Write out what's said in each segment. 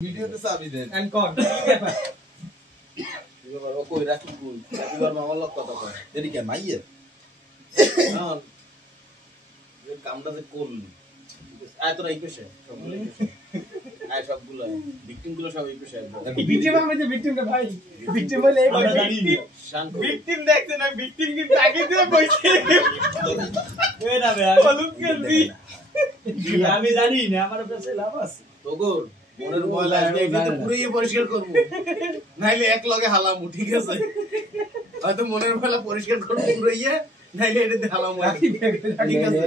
ভিডিওতে চাবি দেন এন্ড কোন কি ব্যাপার এবার ও কই রাখি কই এবার মামার লোক কথা কয় এদি কে মাইয়ে না এই কামটা যে করলি আয় তোরা এই পেশে সবগুলো আয় সবগুলো ভিকটিম গুলো সব এই পেশে ভিকটিম আমি যে ভিকটিমটা ভাই ভিকটিম বলে এই আমরা জানি শান্ত ভিকটিম দেখতে না ভিকটিম কি টাকে দিয়ে বইছে ওই না ভাই বলুন কেন আমি জানি না আমার কাছে লাভ আছে তোগর মনের ভয় লাগবে কিন্তু পুরোই পরিষ্কার করব নাইলে এক লগে হালামু ঠিক আছে হয়তো মনের ভয় পরিষ্কার করব পুরোই নাইলে এটা হালামু ঠিক আছে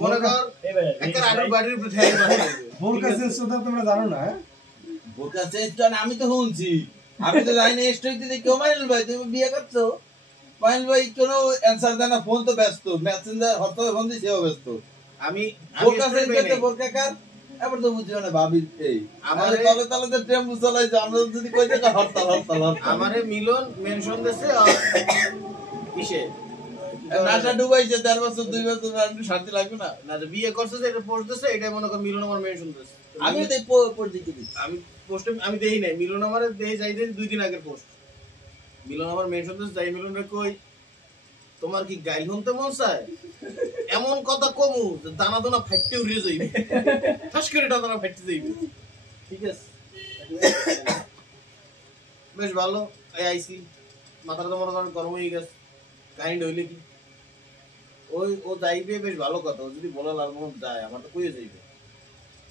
মনে কর একটা আলু বাড়ির উপরে ঠাই মারবে বোরকা চেঞ্জ তো তোমরা জানো না বোরকা চেঞ্জ তো আমি তো শুনছি আমি তো জানি না স্টোরিতে দেখি মাইনুল ভাই তুমি বিয়ে করছো মাইনুল ভাই কোনো অ্যানসার দেয় না ফোন তো ব্যস্ত মেসেঞ্জার হঠাৎ ফোন দিছে ও ব্যস্ত আমি বোরকা চেঞ্জ করতে বোরকা কার এবার তো বুঝিও না ভাবি এই আমারে তলে তলে যে টেম্পু চালাই যে আমরা যদি কই দেখা হরতাল আমারে মিলন মেনশন দিছে কিসে নাটা ডুবাইছে 4 বছর 2 বছর আর শান্তি লাগবে না না যে বিয়ে করছে যে এটা পোস্ট দিছে এটা মনে কর মিলন আমার মেনশন দিছে আমি তো পড় দিতে দিচ্ছি আমি পোস্টে আমি দেই নাই মিলন আমারে দেই যাই দেই 2 দিন আগের পোস্ট মিলন আমার মেনশন দিছে যাই মিলন রে কই তোমার কি গাড়ি হনতে মন চায় এমন কথা কমু যে দানা দানা ফাইটতে উড়িয়ে যাইবে ঠাস করে দানা ফাইটতে যাইবে ঠিক আছে বেশ ভালো এই আইসি মাথাটা তো মনে করেন গরম হয়ে গেছে কাইন্ড হইলে কি ওই ও যাইবে বেশ ভালো কথা ও যদি বলে লাল মোহন যায় আমার তো কইয়ে যাইবে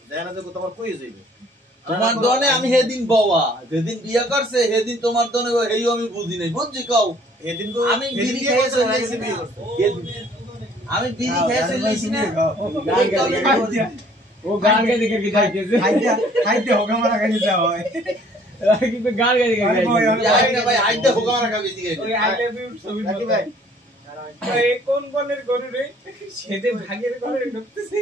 যায় না যে তোমার কইয়ে যাইবে তোমার দনে আমি সেদিন বাবা যেদিন বিয়ে করছে সেদিন তোমার দনে হেইও আমি বুঝি নাই বুঝছি কও সেদিন তো আমি সেদিন বিড়ি বিয়ে করছে না গেছে বিয়ে করছে আমি বিড়ি খেয়ে চলেছি না ও গান গাই দেখে কি যাইতেছে হাইতে হোগা মারা গানি যাও হয় কিন্তু গান গাই দেখে আইনা ভাই আইতে হোগা মারা খাবি দিকে ওই আই লাভ ইউ ছবি নাকি ভাই এই কোন কোনের গরু রে সেদে ভাগের ঘরে ঢুকতেছে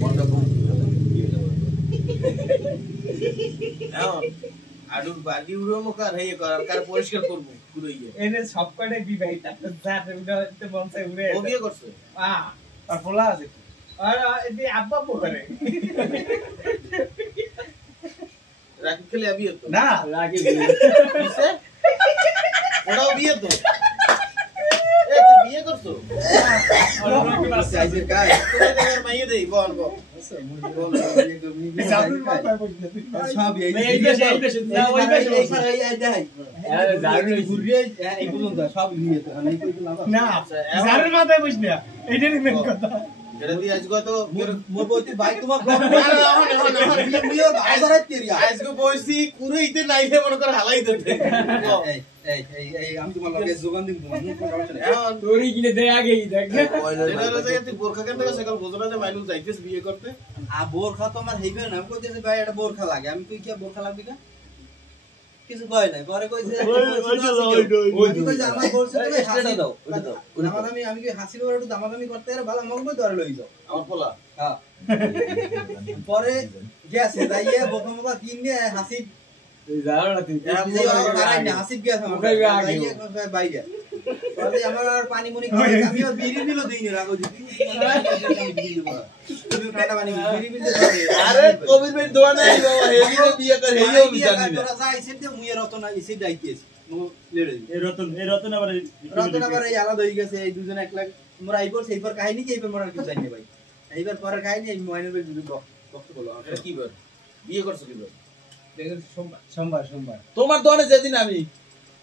মনটা খুব এখন আডুর বাড়ি উড়ো মুখার হেয়ে করার কার পরিষ্কার করব পুরো ইয়ে এনে সব কয়টা বিবাহিত যাতে উড়াতে বলছে উড়ে ও বিয়ে করছে আর ফলা আছে আর এদি আব্বা পরে রাখি খেলে বিয়ে তো না রাখি কিসে ওটাও বিয়ে তো এ তুই বিয়ে করছো সাইজের কাজ তুমি দেখার মাইয়ে দেই বল বল জাদুর মাথায় পড়ছে সব এই বেশে না ওই বেশে এই দেখাই আরে জারুল ঘুরিয়ে এই পর্যন্ত সব নিয়ে তো আমি কই দিলাম না জাদুর মাথায় বসে না এইটারই মেন কথা এটা দিয়ে আজকে তো মোর বইতে ভাই তোমার কোন বিয়ে আজারাত তেরিয়া আজকে বইছি কুরইতে নাইলে মনে কর হালাই দিতে এই আমি তোমার লগে যোগান দিন তোমার মুখ সমস্যা নেই এখন তোরই কিনে দে আগেই দেখ এটা হলো যে তুই বোরখা কেন থেকে সকাল বোঝো না যে মাইনুল যাইতেছ বিয়ে করতে বোরখা তো আমার হইবে না কইতেছে ভাই এটা বোরখা লাগে আমি কই কি বোরখা লাগবে না কিছু কয় নাই পরে কইছে ওই কইছে আমার বলছে তুমি হাসি দাও ওটা দাও আমি কি হাসির ওর একটু দামাদামি করতে এর ভালো আমাকে কই ধরে লই যাও আমার পোলা হ্যাঁ পরে গেছে যাইয়ে বোরখা মোকা কিনে হাসি জারুল তুই হাসিব গেছে আমার বাইরে পরে আমার আর পানি মনি খাই আমি বিড়ি দিল দিই না রাগো দিদি আরে কবির ভাই দোয়া নাই বাবা হেভি বিয়ে করে হেইও জানি না তোরা যাই সেতে মুয়ে রতনা এসে ডাইতেছি মো লেড়ে এই রতন আবার এই আলাদা হয়ে গেছে এই দুজন এক লাখ মোরা আইবর সেইবার কাহিনী কি এইবার মোরা কিছু জানি না ভাই এইবার পরে কাহিনী এই ময়নের ভাই দুজন বক্ত বলো এটা কি বার বিয়ে করছো কি বার সোমবার তোমার দোনে যেদিন আমি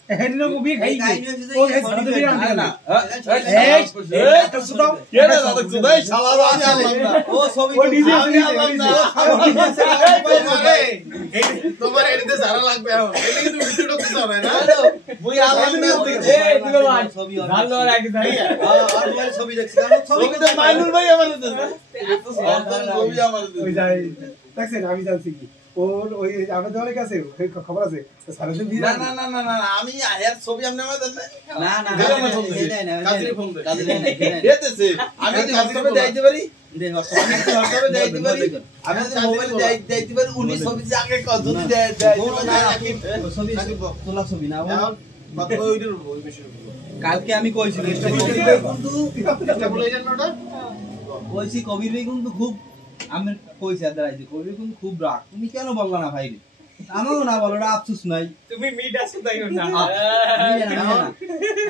এহেন কবি খাই ও না এই তো সুদাও কেডা দাদা সুদাই শালা আমি আনলাম না ও ছবি আমি আনলাম না এই তোমার এদিকে সারা লাগবে এখন এদিকে তুমি ভিডিও করতে চাও না মুই আনলাম না এই দুলো ভাই ভালো রাখি ভাই আর মোবাইল ছবি দেখছি ছবি তো মাইনুল ভাই আমাদের দেন তো ছবি আমাদের ওই যাই দেখছেন আমি জানছি কি ওর ওই আমাদের অনেক আছে খবর আছে সারাদিন দিয়ে না না না না না আমি এর ছবি আপনি আমাদের দেন না না কাজরি ফোন দে কাজরি দিতেছে আমি যদি হোয়াটসঅ্যাপে দেইতে পারি হোয়াটসঅ্যাপে দেইতে পারি আমি যদি মোবাইলে দেইতে পারি উনি ছবি যে আগে কত যদি দেয় ছবি তোলা ছবি না এখন কত ওইটার ওই বেশি কালকে আমি কইছি এটা বলে জানো ওটা কইছি কবির ভাই কিন্তু খুব আমি কইছি আদার আইছি কইলে কিন্তু খুব রাগ তুমি কেন বললা না ভাই আমারও না বলো এটা আফসোস নাই তুমি মিট আছে তাই না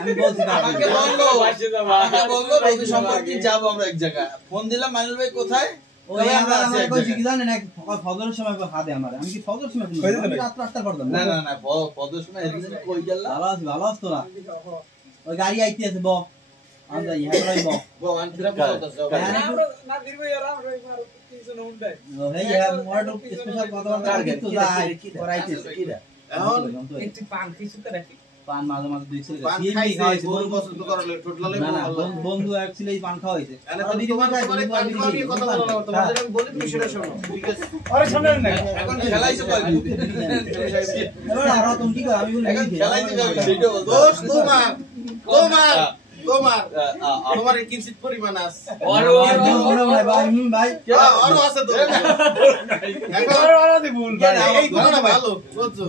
আমি বলছি আমাকে বললো রোগী সম্পর্কে যাবো আমরা এক জায়গায় ফোন দিলাম মাইনুল ভাই কোথায় ওই আমরা আমরা কইছি কি জানেন এক ফজরের সময় হাতে আমার আমি কি ফজরের সময় রাত রাতটা করতাম না না না পদের সময় এদিকে কই গেল ভালো আছো তোরা ওই গাড়ি আইতে আছে ব আমরা ইহা রইব ভগবান ফিরা বলতো না দিরবে ইয়ারা রই মার কিছু না উন্ডাই এই মডেল স্পেশাল কথা বলতে তো যাই করাইতে এখন একটু পান কিছু করে পান মাঝে মাঝে দুইছিল পান খাইছে বহু পছন্দ করলে টোটালে না না বন্ধু অ্যাকচুয়ালি পান খাওয়াইছে আরে তো তোমার তোমার পান খাওয়া নিয়ে কথা বলা না তোমাদের আমি বলি তুমি সেটা শোনো ঠিক আছে আরে শুনেন না এখন খেলাইছে কই এবার আর তুমি কি কর আমি বলি এখন খেলাইছে কই সেটা বল দোষ তোমার কিঞ্চিত পরিমাণ আছে ভাই আরো আছে তো এই ঘটনা ভালো বুঝছো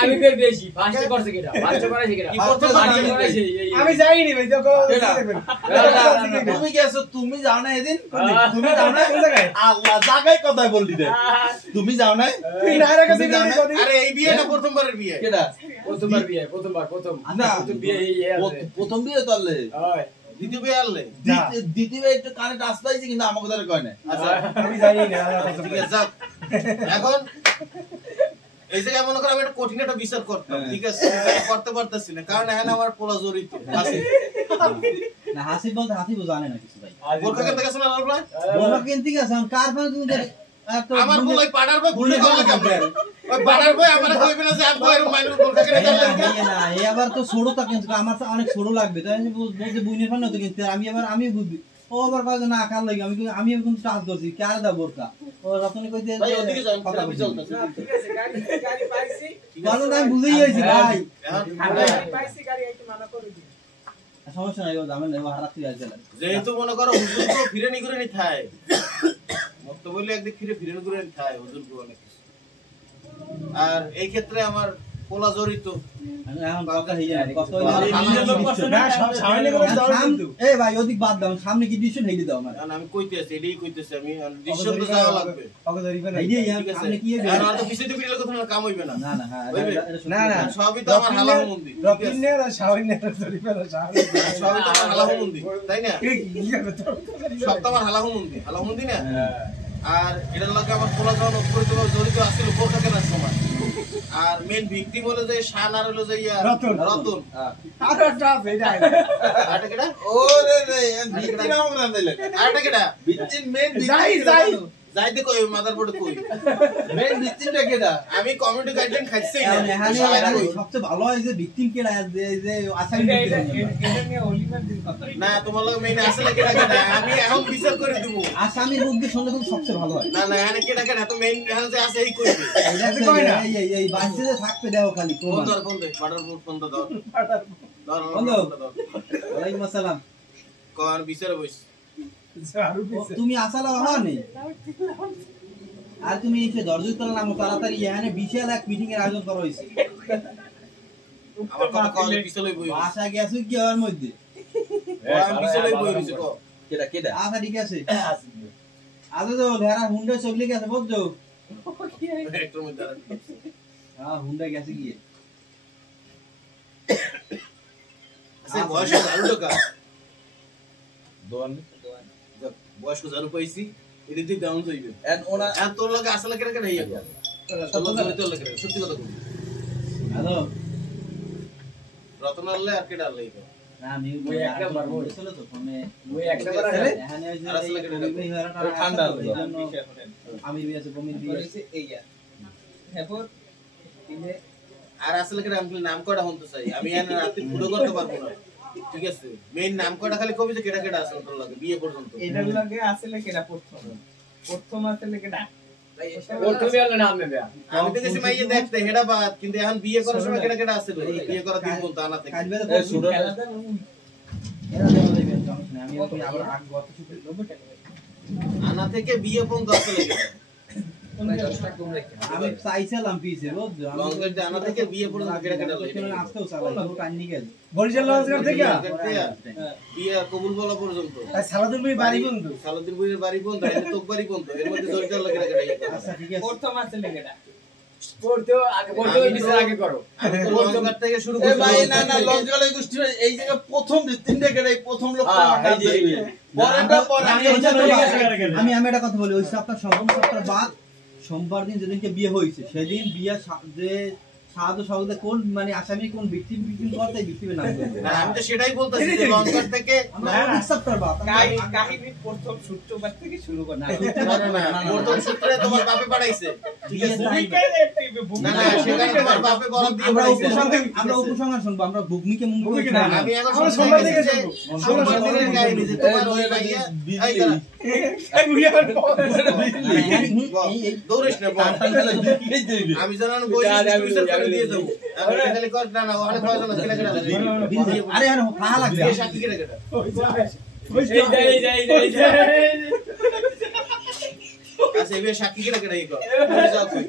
আমি বেশি ফাস্ট করছে কিটা ফাস্ট করাইছে কিটা আমি যাইনি ভাই দেখো তুমি গেছো তুমি যাও না এদিন তুমি যাও না আল্লাহ জায়গায় কথা বললি দে তুমি যাও না আরে এই বিয়ে না প্রথমবারের বিয়ে কেডা প্রথমবার প্রথম না বিয়ে প্রথম বিয়ে করলে হয় দ্বিতীয় বিয়ে আনলে দ্বিতীয় বিয়ে একটু কানে টাচ পাইছি কিন্তু আমাকে ধরে কয় না আচ্ছা আমি জানি না ঠিক আছে যাক এখন এই জায়গায় মনে করো আমি একটা কঠিন একটা বিচার করতাম ঠিক আছে করতে পারতেছি না কারণ এখানে আমার পোলা জড়িত আছে না হাসিব বলতে হাসিব জানে না কিছু ভাই বোরখা কিনতে গেছো না লালবা বলা কেন ঠিক আছে কার ফোন তুমি আমার বলাই পাড়ার ভাই ভুলে করলে কেমন ওই পাড়ার ভাই আমার কইবে না যে আমি এর মাইনুর বোরখা কিনে দিলাম না এই আবার তো ছোটটা কিন্তু আমার তো অনেক ছোট লাগবে তাই আমি বলতে বুইনের ফোন না তো কিন্তু আমি বুঝবি ও আবার কয় না কার লাগি আমি এখন টাচ করছি কার দা বোরখা ও রতনে কইতে ভাই ওদিকে যান কথা আমি চলতেছি ঠিক আছে গাড়ি পাইছি বলো না আমি বুঝেই হইছি ভাই গাড়ি পাইছি গাড়ি একটু মানা করে দিই সমস্যা নাই ও জানেন না হারাতে আছে যেহেতু মনে করো হুজুর তো ফিরে নি করে নি থায় মত বলে একদিক ফিরে নি করে নি থায় হুজুর কো অনেক আর এই ক্ষেত্রে আমার পোলা জড়িত এখন কথা হই যায় কত না সব সামনে করে দাও কিন্তু এই ভাই ওদিক বাদ দাও সামনে কি ডিসিশন হেই দাও আমার আমি কইতেছি এটাই কইতেছি আমি ডিসিশন তো যাওয়া লাগবে ওকে ধরিবে না এই যে সামনে কি হবে আর তো পিছে দিকে কথা না কাম হইবে না না না হ্যাঁ না না সবই তো আমার হালাল মন্দির রকিনে আর শাওনে ধরিবে না সবই তো আমার হালাল মন্দির তাই না সব তো আমার হালাল মন্দির না আর এটার লাগে আমার পোলা যখন অপরিচিতভাবে জড়িত আছিল বোরখা কেনার সময় আর মেন ভিকটিম হলো যে শান আর হলো যে রতন আরেকটা বেডা আরেকটা কেডা ওরে রে বিতি নাম না দিলে আরেকটা কেডা বিতিন মেন যাই যাইতে কই মাদারবোর্ডে কই মেন বিতিনটা কেডা আমি কমিউনিটি গাইডলাইন খাইছি এখানে সবচেয়ে ভালো হয় যে ভিকটিম কেডা যে আসাইনমেন্ট এটা নিয়ে অলিমার দিন না তোমার লগে মেইন আসলে কেডা কেডা আমি এখন বিচার করে দিব আসামির বুদ্ধি শুনলে কিন্তু সবচেয়ে ভালো হয় না না এখানে কেডা কেডা তো মেইন এখানে যে আছে এই কইবে এই বাচ্চা যে থাকবে দেখো খালি ফোন ধর বাটারবোর্ড ফোন দাও বন্ধু ওয়ালাইকুম আসসালাম কোন বিচারে বইস তুমি আসালা হওনি আর তুমি এসে দরজা তোলা নামো তাড়াতাড়ি এখানে বিশাল এক মিটিং এর আয়োজন করা হয়েছে আমার কথা কল পিছলে বই আশা গেছো কি হওয়ার মধ্যে আমি পিছলে বই রইছে কো কেডা কেডা আশা ঠিক আছে আজ তো ধরা হুন্ডা চলে গেছে বুঝছো একটু মধ্যে হ্যাঁ হুন্ডা গেছে গিয়ে সে বয়স জানো তো কা দোয়ান বয়স্ক জানো পাইছি এটা দিয়ে ডাউন হইবে এন্ড ওনা আর তোর লাগে আসলে কেডা কেডা হইয়া তোর লাগে সত্যি কথা কই হ্যালো রতন আল্লাহ আর কেডা আল্লাহ না আমি ওই একটা বার বলেছিল তো ফোনে ওই একটা বার আছে এখানে ওই আর আসলে কেডা যে ঠান্ডা আমি বিয়েছে কমিয়ে দিয়েছে এইয়া এরপর ইনে আর আসলে কেডা আমি নাম কয়টা হতে চাই আমি এনে রাতে ফুটো করতে পারবো না ঠিক আছে মেইন নাম কয়টা খালি কবি যে কেডা কেডা আছে তোর লাগে বিয়ে পর্যন্ত এটার লাগে আসলে কেডা প্রথম আসলে কেডা প্রথমে আলো নাম নেবে আমি তো গেছি মাইয়ে দেখতে হেডা বাদ কিন্তু এখন বিয়ে করার সময় কেডা কেডা আছে বিয়ে করা দিন কোন আনা থেকে কাজবে তো সুডো এরা দেবো দেবেন সমস্যা নেই আমি ওই আবার আগ গত শুরু করব আনা থেকে বিয়ে পর্যন্ত আসলে কেডা আমি চাইছিলাম পিছে বুঝছো লঞ্চঘাট জানা থেকে বিয়ে পর্যন্ত কেটে কেটে লাগে আজকেও চালাই পুরো কান্নি গেল বরিশাল লঞ্চঘাট থেকে বিয়ে কবুল বলা পর্যন্ত আর সালাদুল ভাই বাড়ি বন্ধু সালাউদ্দিন বুড়ির বাড়ি পর্যন্ত তোক বাড়ি পর্যন্ত এর মধ্যে জড়িত লাগে কেটে আচ্ছা ঠিক আছে প্রথম আছে লেগেটা পড়তেও আগে পড়তেও নিচে আগে করো লঞ্চঘাট থেকে শুরু এ করে ভাই না না লঞ্চঘাট এই গোষ্ঠী এই জায়গা প্রথম তিনটে গেড়ে প্রথম লোকটা আমার নাম দিবে পরেরটা পরে আমি একটা কথা বলি ওই সপ্তাহ সম্পূর্ণ সপ্তাহ বাদ সোমবার দিন যেদিনকে বিয়ে হয়েছে সেদিন বিয়ে যে সাহায্য সহযোগিতা কোন মানে আসামি কোন ভিকটিম করতে ভিকটিমের নাম বলবে না আমি তো সেটাই বলতাছি যে লঞ্চঘাট থেকে আমরা এক সপ্তাহ বাদ কাহিনী প্রথম সূত্রপাত থেকে শুরু কর না না প্রথম সূত্রে তোমার বাপে পাঠাইছে ঠিক আছে না না সেখানে তোমার বাপে বরাদ দিয়ে পাঠাইছে আমরা উপসংহার শুনবো আমরা ভূমিকে মুম্বই না আমি এখন সোমবার থেকে সোমবার থেকে কাহিনী যে তোমার ওই ভাইয়া এই দাঁড়া এই বুড়িয়া দৌড়িস না বল আমি জানানো বইছি দিয়ে যাবো আমি খালি কর না না ওখানে প্রয়োজন আছে কেটে কেটে আরে আরে খাওয়া লাগবে বিয়ে সাক্ষী কেটে কেটে আচ্ছা বিয়ে সাক্ষী কেটে কেটে কর যাও কই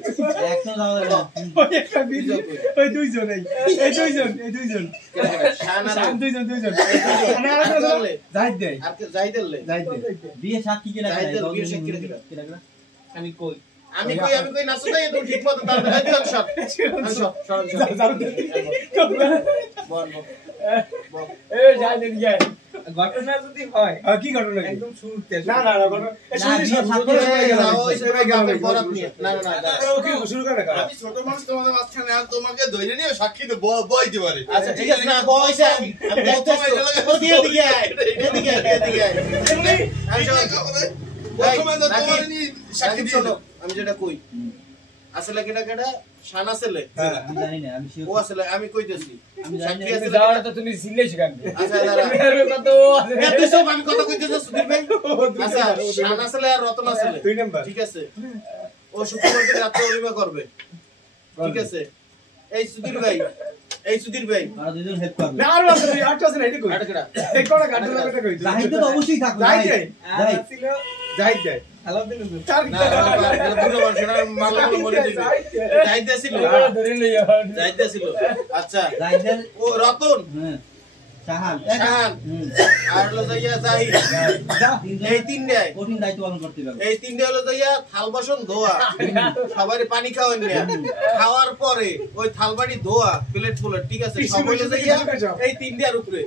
একটা যাওয়া যাবে ওই একটা ভিডিও ওই দুইজন এই দুইজন শানা দুইজন যাই দেয় আর কে যাই দিলে বিয়ে সাক্ষী কে লাগে বিয়ে সাক্ষী কেটে কেটে আমি কই আমি কই নাচো তাই তুমি ঠিক মতো তার দেখাই দিলাম সব বল এই যাই দেন যাই ঘটনা যদি হয় কি ঘটনা একদম শুরুতে না ঘটনা শুরু করে আমি ছোট মানুষ তোমাদের মাঝখানে আর তোমাকে ধরে নিয়ে সাক্ষী দেব বইতে পারে আচ্ছা ঠিক আছে না বয়সে আমি সাক্ষী শোনো আমি যেটা কই আসলে কেটা কেটা শানা ছেলে আমি জানি না আমি ও আসলে আমি কইতেছি আমি জানি সাক্ষী না আছে যাওয়ার তো তুমি সিলে শিখান আচ্ছা দাঁড়া কত তুই সব আমি কথা কইতেছি সুধীর ভাই আচ্ছা শানা ছেলে আর রতনা ছেলে দুই নাম্বার ঠিক আছে ও শুক্রবার দিন রাতে অলিমা করবে ঠিক আছে এই সুধীর ভাই আর দুজন হেল্প করবে না আর আছে আটটা আছে না এটা কই আটকড়া এই কোন ঘটনা কই জাহিদ তো অবশ্যই থাকবে জাহিদ ছিল যাই হ্যালো দিন চার না দূরে মানুষরা মালগুলো মরে দিবে যাইতেছিল ধরে লইয়া যাইতেছিল আচ্ছা জাহিদের ও রতন হ্যাঁ শাহান শাহান আর হলো যাইয়া জাহিদ এই তিনটে কঠিন দায়িত্ব পালন করতে হবে এই তিনটে হলো যাইয়া থাল বাসন ধোয়া সবারই পানি খাওয়ান নিয়া খাওয়ার পরে ওই থালবাড়ি ধোয়া প্লেট ফুলেট ঠিক আছে সব হলো যাইয়া এই তিনটার উপরে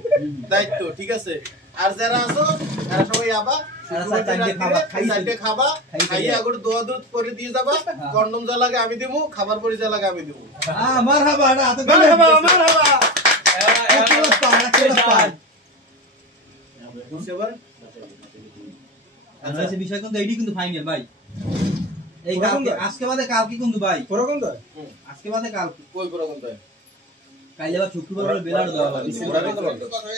দায়িত্ব ঠিক আছে আর যারা আছো তারা সবাই আবা খাবা খাইয়ে আগুন দোয়া দুধ করে দিয়ে যাবা কন্ডম যা লাগে আমি দেবো খাবার পরে যা লাগে আমি দেবো মারহাবা না তো মারহাবা বুঝতে পারেন আচ্ছা বিষয় কিন্তু এইটি কিন্তু ফাইনাল ভাই এই কালকে আজকে বাদে কালকে কিন্তু ভাই ওরকম তো আজকে বাদে কালকে কই কোরকম তাই কাইলে বা শুক্রবার হলে বেলার দেওয়া হবে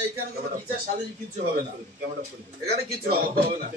এখানে কোনো বিচার সালিশ কিছু হবে না ক্যামেরা করে এখানে কিছু হবে না